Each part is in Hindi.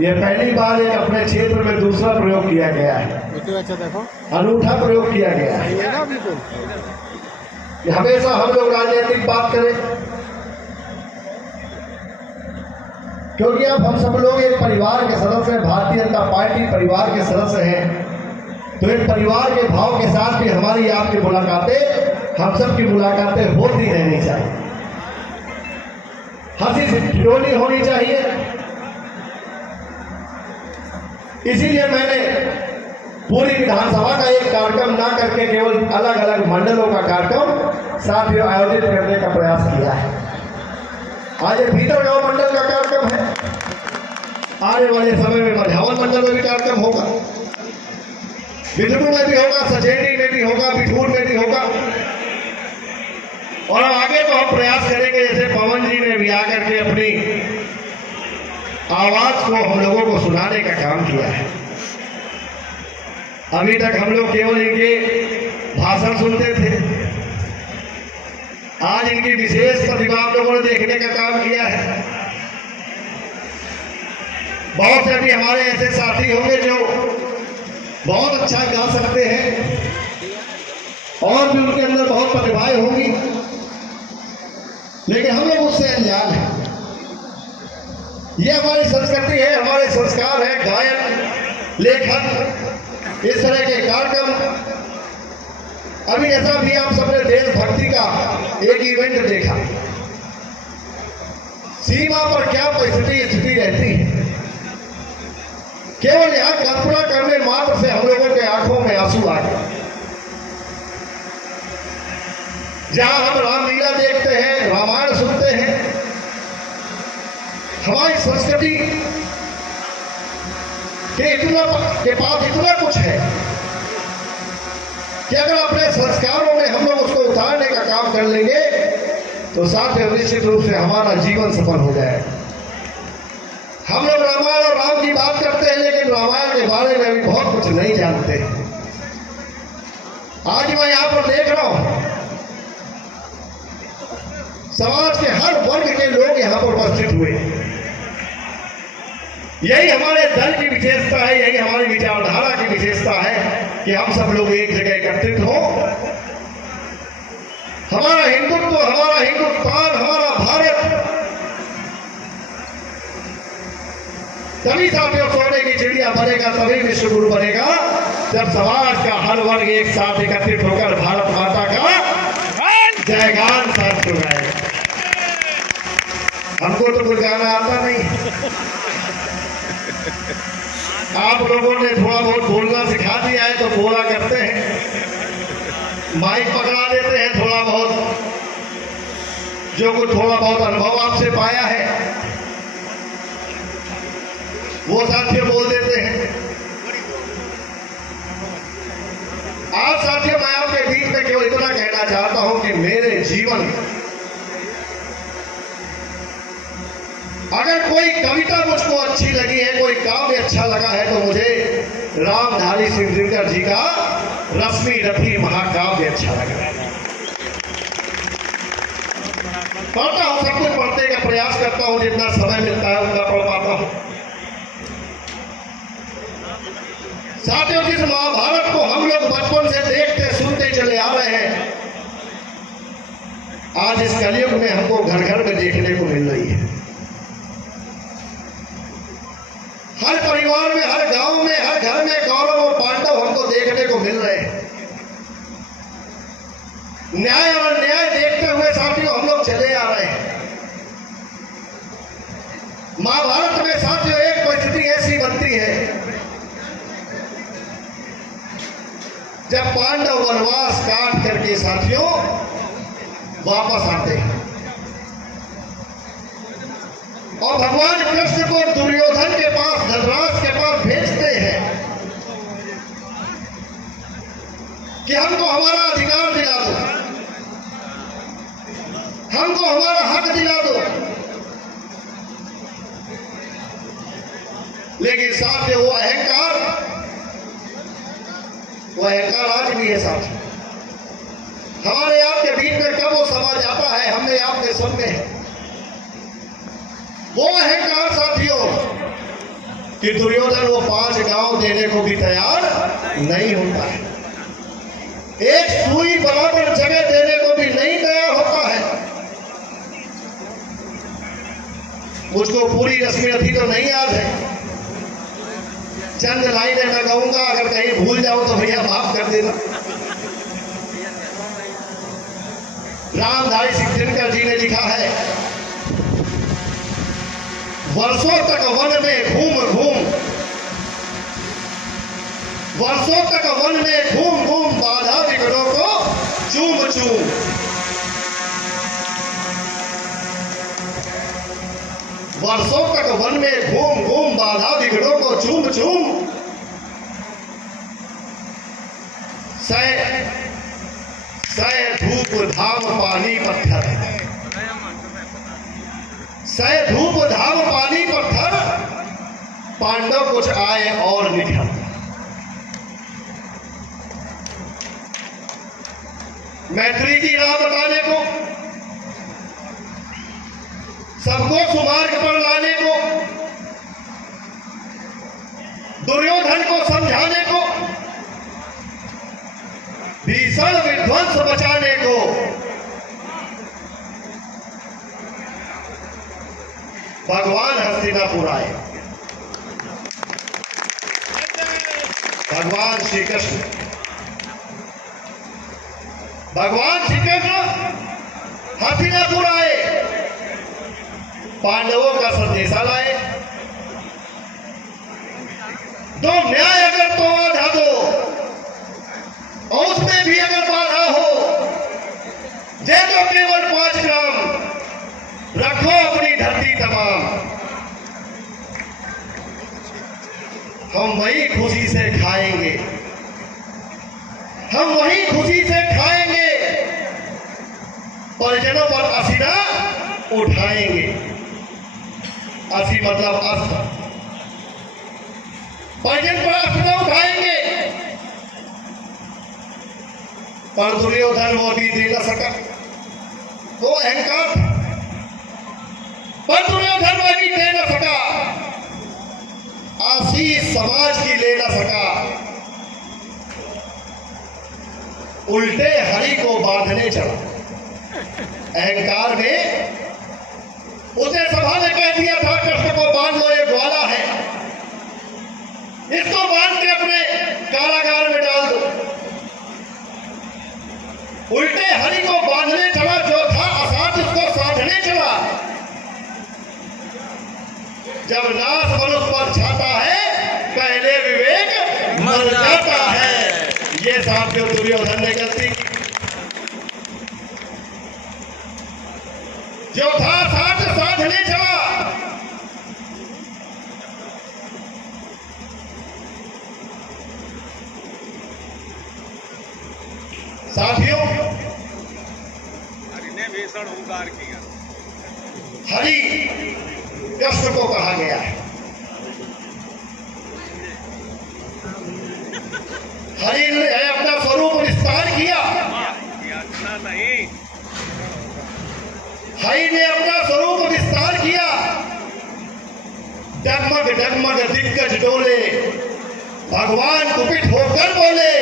ये पहली बार एक अपने क्षेत्र में दूसरा प्रयोग किया गया है। अच्छा देखो, अनूठा प्रयोग किया गया है ये ना बिल्कुल कि हमेशा हम लोग राजनीतिक बात करें, क्योंकि अब हम सब लोग एक परिवार के सदस्य हैं, भारतीय जनता पार्टी परिवार के सदस्य हैं। तो एक परिवार के भाव के साथ भी हमारी आपकी मुलाकातें, हम सब की मुलाकातें होती रहनी चाहिए, हंसी से ठिठोली होनी चाहिए। इसीलिए मैंने पूरी विधानसभा का एक कार्यक्रम ना करके केवल अलग अलग मंडलों का कार्यक्रम साथियों आयोजित करने का प्रयास किया है। आज भीतरगांव मंडल का कार्यक्रम है, आने वाले समय में मझावन मंडल में भी कार्यक्रम होगा, बिंदुपुर में भी होगा, सचेती में भी होगा, बिठूर में भी होगा। और आगे तो हम प्रयास करेंगे, जैसे पवन जी ने भी आकर के अपनी आवाज को हम लोगों को सुनाने का काम किया है। अभी तक हम लोग केवल इनके भाषण सुनते थे, आज इनकी विशेष प्रतिभा हम लोगों ने देखने का काम किया है। बहुत से भी हमारे ऐसे साथी होंगे जो बहुत अच्छा गा सकते हैं और भी उनके अंदर बहुत प्रतिभाएं होंगी, लेकिन हम लोग उससे अनजान हैं। ये हमारी संस्कृति है, हमारे संस्कार है, गायन, लेखन, इस तरह के कार्यक्रम। अभी ऐसा भी आप सबने देशभक्ति का एक इवेंट देखा, सीमा पर क्या परिस्थिति स्थिति रहती है, केवल यहां कल्पना करने मात्र से हम लोगों के आंखों में आंसू आ गए। जहां हम रामलीला देखते हैं, रामायण सुनते हैं, हमारी संस्कृति के पास इतना कुछ है कि अगर अपने संस्कारों में हम लोग उसको उतारने का काम कर लेंगे तो साथ में निश्चित रूप से हमारा जीवन सफल हो जाएगा। हम लोग रामायण और राम की बात करते हैं, लेकिन रामायण के बारे में भी बहुत कुछ नहीं जानते। आज मैं यहां पर देख रहा हूं समाज के हर वर्ग के लोग यहां पर उपस्थित हुए। यही हमारे दल की विशेषता है, यही हमारी विचारधारा की विशेषता है कि हम सब लोग एक जगह एकत्रित हो। हमारा हिंदुत्व, हमारा हिंदुस्तान, हमारा भारत तभी साथियों सोने की चिड़िया बनेगा, तभी विश्व गुरु बनेगा, जब समाज का हर वर्ग एक साथ एकत्रित होकर भारत माता का जयगान साथ गाएगा। हमको तो कुछ गाना आता नहीं, आप लोगों ने थोड़ा बहुत बोलना सिखा दिया है तो बोला करते हैं, माइक पकड़ा देते हैं, थोड़ा बहुत जो कुछ थोड़ा बहुत अनुभव आपसे पाया है वो साथियों बोल देते हैं। आज साथियों मैं आपके बीच में केवल इतना कहना चाहता हूं कि मेरे जीवन अगर कोई कविता मुझको अच्छी लगी है, कोई काव्य अच्छा लगा है, तो मुझे रामधारी सिंह दिनकर जी का रश्मि रथी महाकाव्य अच्छा लगा है। पढ़ता हूं, सब कुछ पढ़ने का प्रयास करता हूं, जितना समय मिलता है उतना पढ़ पाता हूं। साथियों, जिस महाभारत को हम लोग बचपन से देखते सुनते चले आ रहे हैं, आज इस कलयुग में हमको घर घर में देखने को मिल रही है। हर परिवार में, हर गांव में, हर घर में कौरव और पांडव हमको देखने को मिल रहे हैं। न्याय और अन्याय देखते हुए साथियों हम लोग चले आ रहे हैं। महाभारत में साथियों एक परिस्थिति ऐसी बनती है जब पांडव वनवास काट करके साथियों वापस आते हैं और भगवान कृष्ण को दुर्योधन के पास, धृतराष्ट्र के पास भेजते हैं कि हमको हमारा अधिकार दिला दो, हमको हमारा हक दिला दो। लेकिन साथ वो अहंकार आज भी है साथ। हमारे आपके बीच में कब वो समाज आता है, हमने आपके सब में वो अहंकार साथियों कि दुर्योधन वो 5 गांव देने को भी तैयार नहीं होता है, एक सुई बराबर जगह देने को भी नहीं तैयार होता है। मुझको पूरी रस्मी रथी तो नहीं याद है, चंद लाइनें मैं कहूंगा, अगर कहीं भूल जाऊं तो भैया माफ कर देना। रामधारी सिंह दिनकर जी ने लिखा है, वर्षों तक वन में घूम घूम बाधा विघ्नों को चूम चूम। वर्षों तक वन में घूम घूम बाधा विघ्नों को चूम चूम। सह धूप धाम पानी पत्थर, सह धूप धाम पानी पत्थर, पांडव कुछ आए और निठर। मैत्री की राह बताने को, सबको सुमार्ग पर लाने को, दुर्योधन को समझाने को, भीषण विध्वंस बचाने को, भगवान हस्तिनापुर आए। भगवान श्री कृष्ण हस्तिनापुर आए, पांडवों का संदेशा लाए। दो न्याय अगर तो आधा दो, और उसमें भी अगर बाधा हो, जे तो केवल 5 ग्राम रखो अपनी धरती तमाम। हम वही खुशी से खाएंगे, हम वही खुशी से खाएंगे, परिजनों पर असीना उठाएंगे। असी मतलब अस्त्र, परिजन पर असीना उठाएंगे। पर दुर्योधन वो भी दे न सका, वो अहंकार था, पर दुर्योधन वो भी दे न सका, आशीष समाज की ले न सका। उल्टे हरि को बांधने चला। अहंकार में उसे सभा ने कह दिया था, कृष्ण को बांध लो, ये ग्वाला है, इसको बांध के अपने कारागार में डाल दो। उल्टे हरि को बांधने चला, जो था असाध उसको साधने चला। जब नाश मनुष्य पर छाता है, पहले विवेक मर जाता है। ये साथियों दुर्योधन ने गलती की, जो था साधने चला। साथियों, हरि ने भीषण हुंकार किया। हरि कृष्ण को कहा गया है, हरि ने अपना स्वरूप विस्तार किया। नहीं, हरि ने अपना स्वरूप विस्तार किया। डगमग डगमग दिग्गज डोले, भगवान कुपित होकर बोले,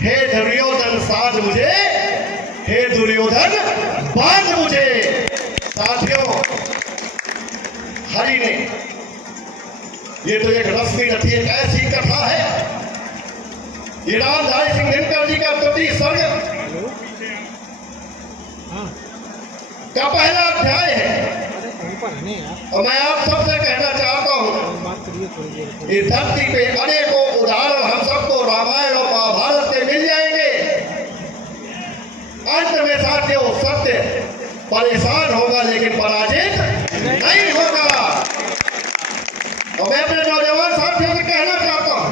हे दुर्योधन साध मुझे, हे दुर्योधन बांध मुझे। साथियों, हरि ने, ये तो एक रस्मी रथी, एक ऐसी कथा है, ये रामधारी सिंह दिनकर जी का प्रति सर्ग का पहला अध्याय है। और मैं आप सबसे कहना चाहता हूं, इस धरती पे अनेकों उदाहरण हम सबको रामायण और महाभारत के मिल जाएंगे। अंत में साथियों सत्य परेशान होगा, लेकिन पराजित नहीं होगा। और मैं अपने नौजवान साथियों से कहना चाहता हूं,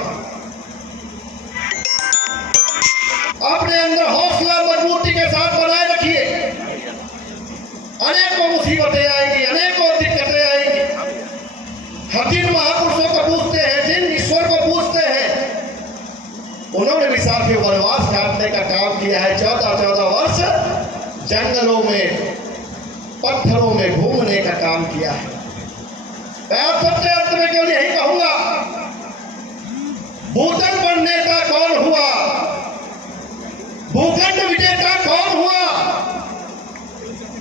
अपने अंदर हौसला मजबूती के साथ बनाए रखिए। अनेकों मुसीबतें आएंगी, अनेकों दिक्कतें आएंगी। हम जिन महापुरुषों को पूछते हैं, जिन ईश्वर को पूछते हैं, उन्होंने भी साथियों वनवास काटने का काम किया है। 14-14 वर्ष जंगलों में पत्थरों में घूमने का काम किया है। मैं आप सबसे अंत में केवल यही कहूंगा, भूतल बननेता कौन हुआ, भूखंड विजेता कौन हुआ,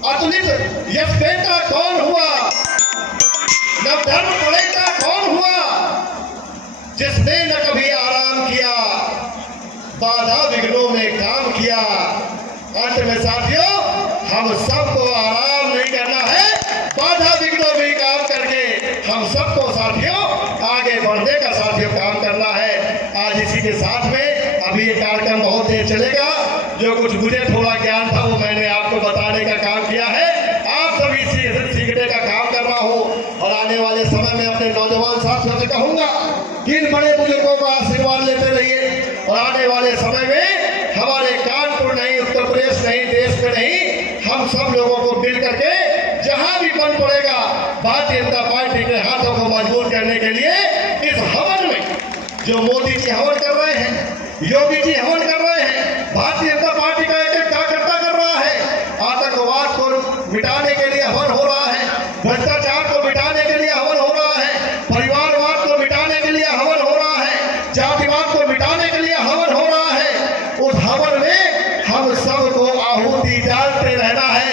अतुलित यशवेता कौन हुआ, नवधर्म प्रणेता कौन हुआ, जिसने न कभी आराम किया, बाधा विघ्नों में काम किया। अंत में साथियों, हम सबको आराम नहीं करना है, बाधा विघ्नों में काम करके हम सबको साथियों आगे बढ़ने का साथियों काम करना है। आज इसी के साथ में अभी ये कार्यक्रम बहुत देर चलेगा। जो कुछ मुझे थोड़ा ज्ञान था वो मैंने आपको बताने का काम किया है। आप सभी सीखने का काम कर रहा हूँ और आने वाले समय में अपने नौजवान साथियों से कहूंगा कि इन बड़े बुजुर्गों का आशीर्वाद लेते रहिए और आने वाले समय में हमारे कानपुर नहीं, उत्तर प्रदेश नहीं, देश में नहीं, हम सब लोगों को मिल करके जहां भी बन पड़ेगा भारतीय जनता पार्टी के हाथों को मजबूत करने के लिए इस हवन में जो मोदी जी हवन कर रहे हैं, योगी जी हवन कर रहे हैं, भारतीय जनता पार्टी का एक कार्यकर्ता कर रहा है, आतंकवाद को मिटाने के लिए हवन हो रहा है, भ्रष्टाचार को मिटाने के लिए हवन हो रहा है, परिवारवाद को मिटाने के लिए हवन हो रहा है, जातिवाद को मिटाने के लिए हवन हो रहा है। उस हवन में हम सबको आहुति डालते रहना है।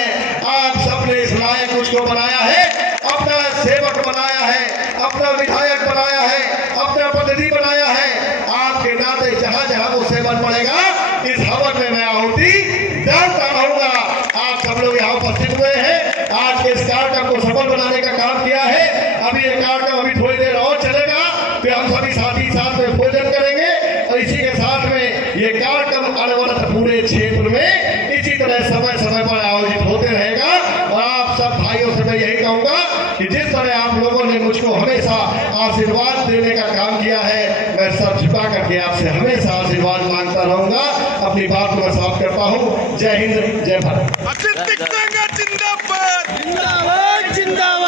आप सबने इस लायक मुझको बनाया है, अपना सेवक बनाया है, अपना विधायक बनाया है, अपना प्रतिनिधि बनाया है। आपके नाते जहां जहां वो सेवन पड़ेगा इस हवन में मैं आहुति डालता रहूंगा। आप सब लोग यहाँ उपस्थित हुए हैं, आज के इस कार्यक्रम को सफल बनाने का काम किया है। अभी ये कार्यक्रम अभी थोड़ी देर और चलेगा, फिर हम सभी साथी साथ में भोजन करेंगे और इसी के साथ में ये कार्यक्रम अनवरत पूरे क्षेत्र में इसी तरह समय समय पर आयोजित होते रहेगा। और आप सब भाइयों से मैं यही कहूंगा कि जिस तरह आप लोगों ने मुझको हमेशा आशीर्वाद देने का काम किया है, मैं सर झुका करके आपसे हमेशा आशीर्वाद मांगता रहूंगा। अपनी बात को मैं समाप्त करता हूँ। जय हिंद, जय भारत। जिंदाबाद जिंदाबाद जिंदाबाद।